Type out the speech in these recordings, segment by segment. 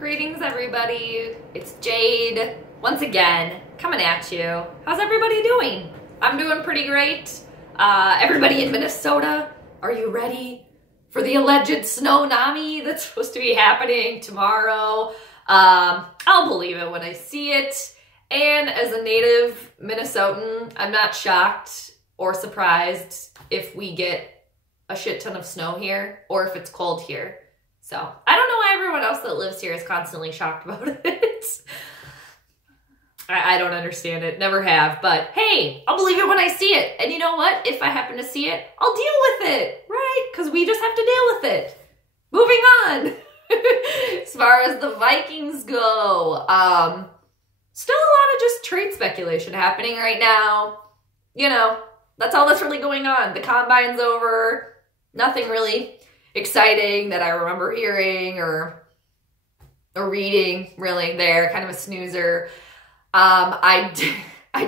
Greetings, everybody. It's Jade once again coming at you. How's everybody doing? I'm doing pretty great. Everybody in Minnesota, are you ready for the alleged snow-nami that's supposed to be happening tomorrow? I'll believe it when I see it. And as a native Minnesotan, I'm not shocked or surprised if we get a shit ton of snow here or if it's cold here. So I don't know why everyone else that lives here is constantly shocked about it. I don't understand it. Never have. But hey, I'll believe it when I see it. And you know what? If I happen to see it, I'll deal with it, right? Because we just have to deal with it. Moving on. As far as the Vikings go, still a lot of just trade speculation happening right now. You know, that's all that's really going on. The combine's over. Nothing really exciting that I remember hearing or reading really there. Kind of a snoozer. I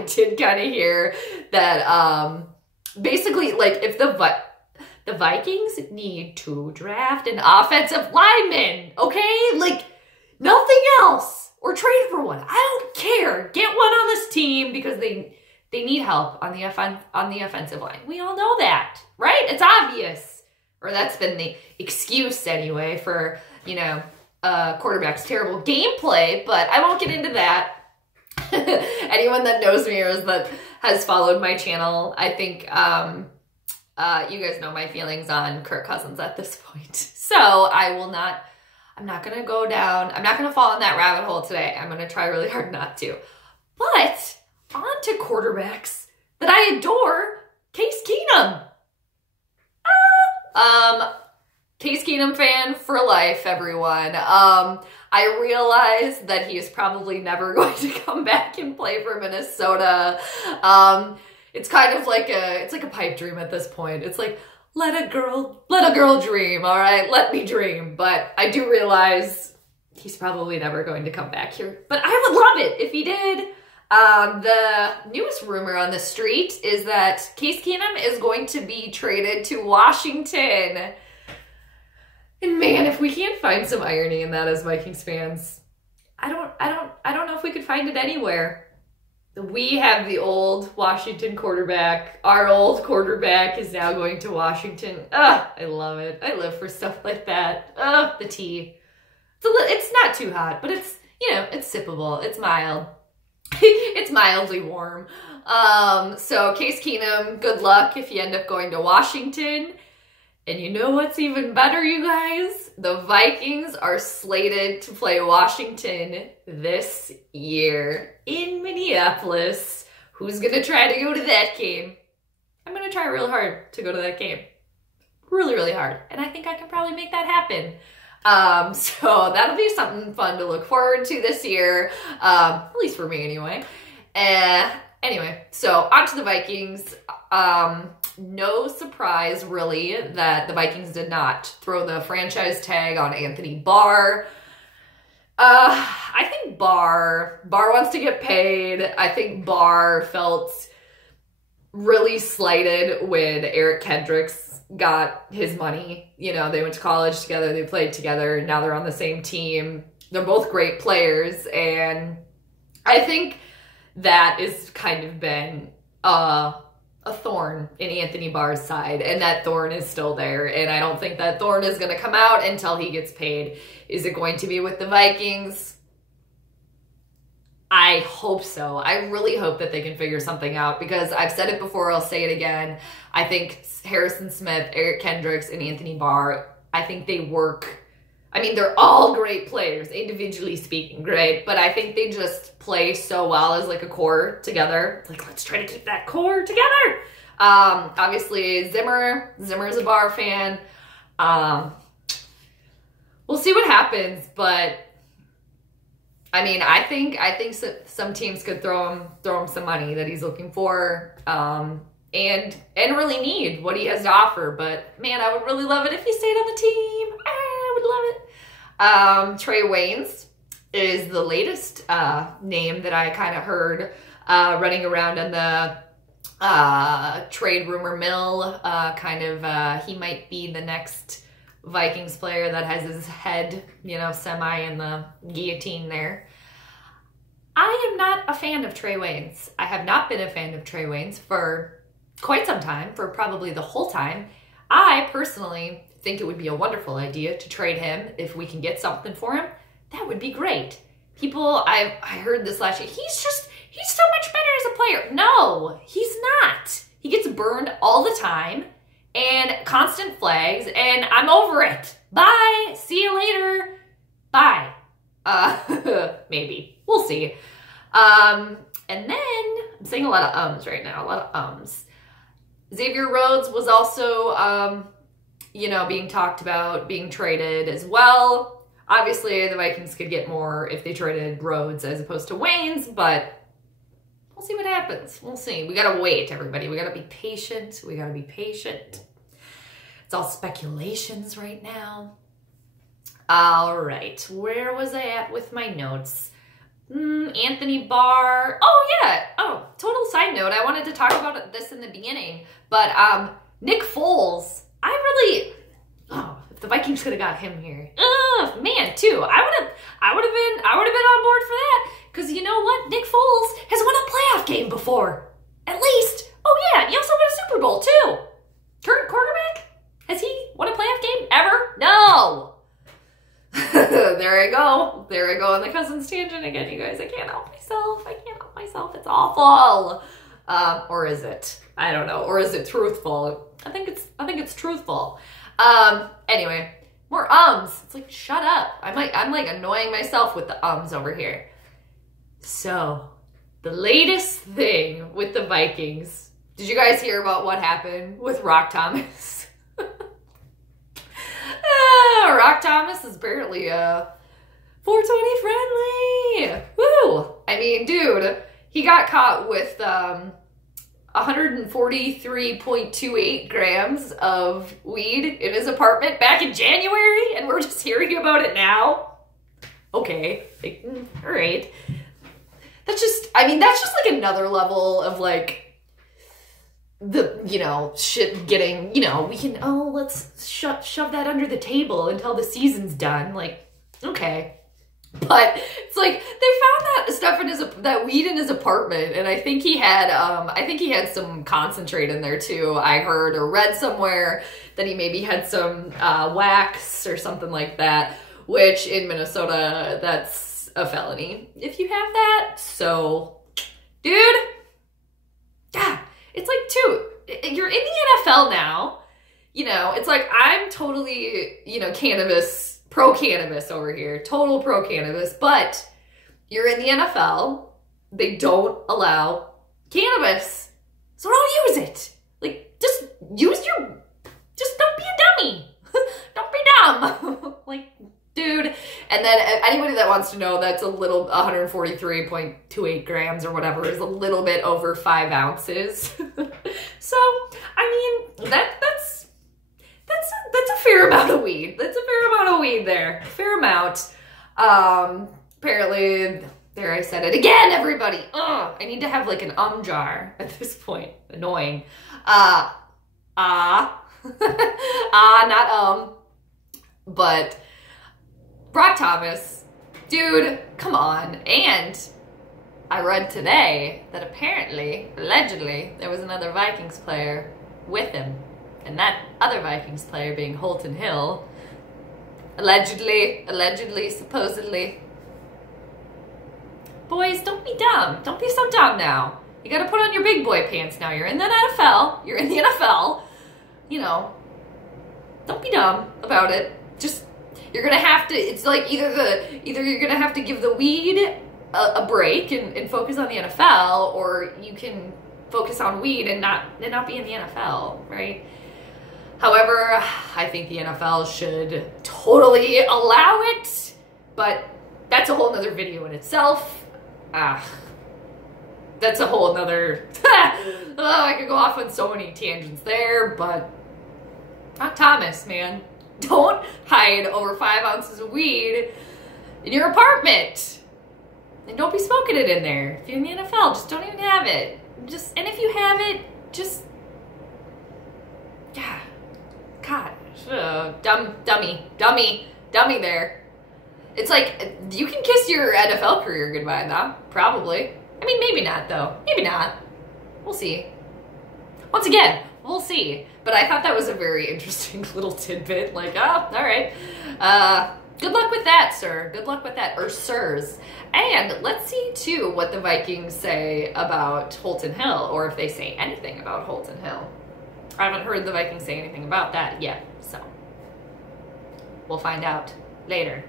did kind of hear that basically, like, if the Vikings need to draft an offensive lineman, okay? Like, nothing else. Or trade for one. I don't care. Get one on this team because they need help on the offensive line. We all know that, right? It's obvious. Or that's been the excuse anyway for, you know, quarterback's terrible gameplay, but I won't get into that. Anyone that knows me or that has followed my channel, I think you guys know my feelings on Kirk Cousins at this point. So I'm not going to go down, I'm not going to fall in that rabbit hole today. I'm going to try really hard not to. But on to quarterbacks that I adore, Case Keenum. Case Keenum fan for life, everyone. I realize that he is probably never going to come back and play for Minnesota. It's kind of like it's like a pipe dream at this point. It's like, let a girl dream, all right? Let me dream. But I do realize he's probably never going to come back here. But I would love it if he did. The newest rumor on the street is that Case Keenum is going to be traded to Washington. And man, if we can't find some irony in that as Vikings fans, I don't know if we could find it anywhere. We have the old Washington quarterback. Our old quarterback is now going to Washington. I love it. I live for stuff like that. The tea. It's not too hot, but it's, you know, it's sippable. It's mild. It's mildly warm. So Case Keenum, good luck if you end up going to Washington. And you know what's even better, you guys? The Vikings are slated to play Washington this year in Minneapolis. Who's going to try to go to that game? I'm going to try real hard to go to that game. Really, really hard. And I think I can probably make that happen. So that'll be something fun to look forward to this year, at least for me anyway. Anyway, so on to the Vikings. No surprise really that the Vikings did not throw the franchise tag on Anthony Barr. I think Barr wants to get paid. I think Barr felt really slighted when Eric Kendricks got his money. You know, they went to college together, they played together, and now they're on the same team. They're both great players, and I think that has kind of been a thorn in Anthony Barr's side, and that thorn is still there, and I don't think that thorn is going to come out until he gets paid. Is it going to be with the Vikings? I hope so. I really hope that they can figure something out, because I've said it before, I'll say it again. I think Harrison Smith, Eric Kendricks, and Anthony Barr, I think they work. I mean, they're all great players, individually speaking, great, but I think they just play so well as like a core together. Like, let's try to keep that core together. Obviously, Zimmer's a Barr fan. We'll see what happens, but I mean, I think some teams could throw him some money that he's looking for, and really need what he has to offer. But man, I would really love it if he stayed on the team. I would love it. Trey Waynes is the latest name that I kind of heard running around on the trade rumor mill. He might be the next Vikings player that has his head, you know, semi in the guillotine there. I am not a fan of Trae Waynes. I have not been a fan of Trae Waynes for quite some time, for probably the whole time. I personally think it would be a wonderful idea to trade him if we can get something for him. That would be great. People, I heard this last year, he's so much better as a player. No, he's not. He gets burned all the time and constant flags, and I'm over it. Bye. See you later. Bye. Maybe. We'll see. And then, I'm saying a lot of ums right now, a lot of ums. Xavier Rhodes was also, you know, being talked about, being traded as well. Obviously, the Vikings could get more if they traded Rhodes as opposed to Waynes, but we'll see what happens. We'll see. We gotta wait, everybody. We gotta be patient. We gotta be patient. It's all speculations right now. All right, where was I at with my notes? Anthony Barr. Oh, yeah. Oh, total side note. I wanted to talk about this in the beginning, but Nick Foles. If the Vikings could have got him here, man, too. I would have been on board for that. Because you know what? Nick Foles has won a playoff game before. At least. Oh, yeah. He also won a Super Bowl, too. Current quarterback? Has he won a playoff game ever? No. There I go. There I go on the Cousins tangent again, you guys. I can't help myself. I can't help myself. It's awful. Or is it? I don't know. Or is it truthful? I think it's truthful. Anyway, more ums. It's like, shut up. I'm like annoying myself with the ums over here. So, the latest thing with the Vikings. Did you guys hear about what happened with Rock Thomas? Rock Thomas is apparently 420 friendly. Woo! I mean, dude, he got caught with 143.28 grams of weed in his apartment back in January, and we're just hearing about it now. Okay, like, all right. That's just like another level of like the, you know, shit getting, you know, we can, let's shove that under the table until the season's done. Like, okay. But it's like, they found that stuff in that weed in his apartment, and I think he had some concentrate in there too. I heard or read somewhere that he maybe had some wax or something like that, which in Minnesota, that's a felony if you have that. So, dude, yeah, it's like, too, you're in the NFL now, you know, it's like, I'm totally, you know, pro-cannabis over here, total pro-cannabis, but you're in the NFL, they don't allow cannabis, so don't use it. Like, just don't be a dummy. Don't be dumb. Like, dude. And then anybody that wants to know, that's 143.28 grams or whatever is a little bit over 5 ounces. So, I mean, that's a fair amount of weed. That's a fair amount of weed there. Fair amount. Apparently, there I said it again, everybody. I need to have like an jar at this point. Annoying. Not but Brock Thomas, dude, come on. And I read today that apparently, allegedly, there was another Vikings player with him. And that other Vikings player being Holton Hill, allegedly, supposedly. Boys, don't be dumb. Don't be so dumb now. You gotta put on your big boy pants now. You're in the NFL. You're in the NFL. You know, don't be dumb about it. Just, you're gonna have to, it's like either you're gonna have to give the weed a break and focus on the NFL, or you can focus on weed and not be in the NFL, right? However, I think the NFL should totally allow it, but that's a whole nother video in itself. That's a whole nother, I could go off on so many tangents there, but not Thomas, man. Don't hide over 5 ounces of weed in your apartment. And don't be smoking it in there. If you're in the NFL, just don't even have it. And if you have it, just, yeah. God, Dummy there. It's like, you can kiss your NFL career goodbye now, probably. I mean, maybe not, though. Maybe not. We'll see. Once again, we'll see. But I thought that was a very interesting little tidbit. Like, oh, all right. Good luck with that, sir. Good luck with that, or sirs. And let's see, too, what the Vikings say about Holton Hill, or if they say anything about Holton Hill. I haven't heard the Vikings say anything about that yet, so we'll find out later.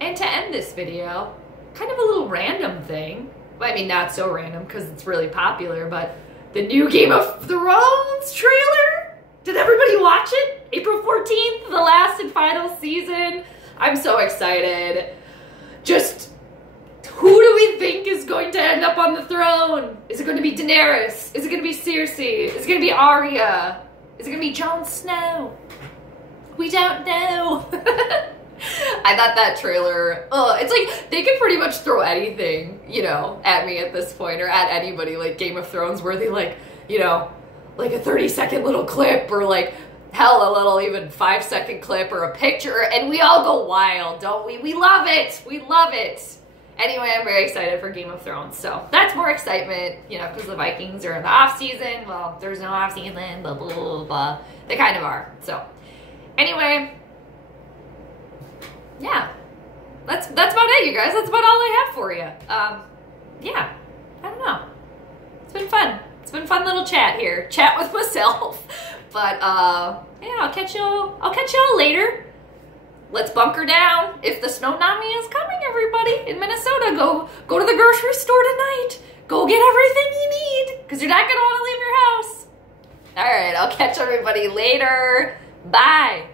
And to end this video, kind of a little random thing. I mean, not so random because it's really popular, but the new Game of Thrones trailer? Did everybody watch it? April 14th, the last and final season. I'm so excited. Just, who do we think is going to end up on the throne? Is it going to be Daenerys? Is it going to be Cersei? Is it going to be Arya? Is it going to be Jon Snow? We don't know. I thought that trailer, it's like, they can pretty much throw anything, you know, at me at this point, or at anybody, like Game of Thrones, where they, like, you know, like a 30-second little clip, or like, hell, a little even 5-second clip, or a picture, and we all go wild, don't we? We love it! We love it! Anyway, I'm very excited for Game of Thrones, so that's more excitement, you know, because the Vikings are in the off-season. Well, there's no off-season, blah, blah, blah, blah. They kind of are, so. Anyway, yeah, that's about it, you guys. That's about all I have for you. Yeah, I don't know. It's been fun. It's been a fun little chat here. Chat with myself. But, yeah, I'll catch y'all later. Let's bunker down. If the Snownami is coming, everybody, in Minnesota, go to the grocery store tonight. Go get everything you need, because you're not going to want to leave your house. All right, I'll catch everybody later. Bye.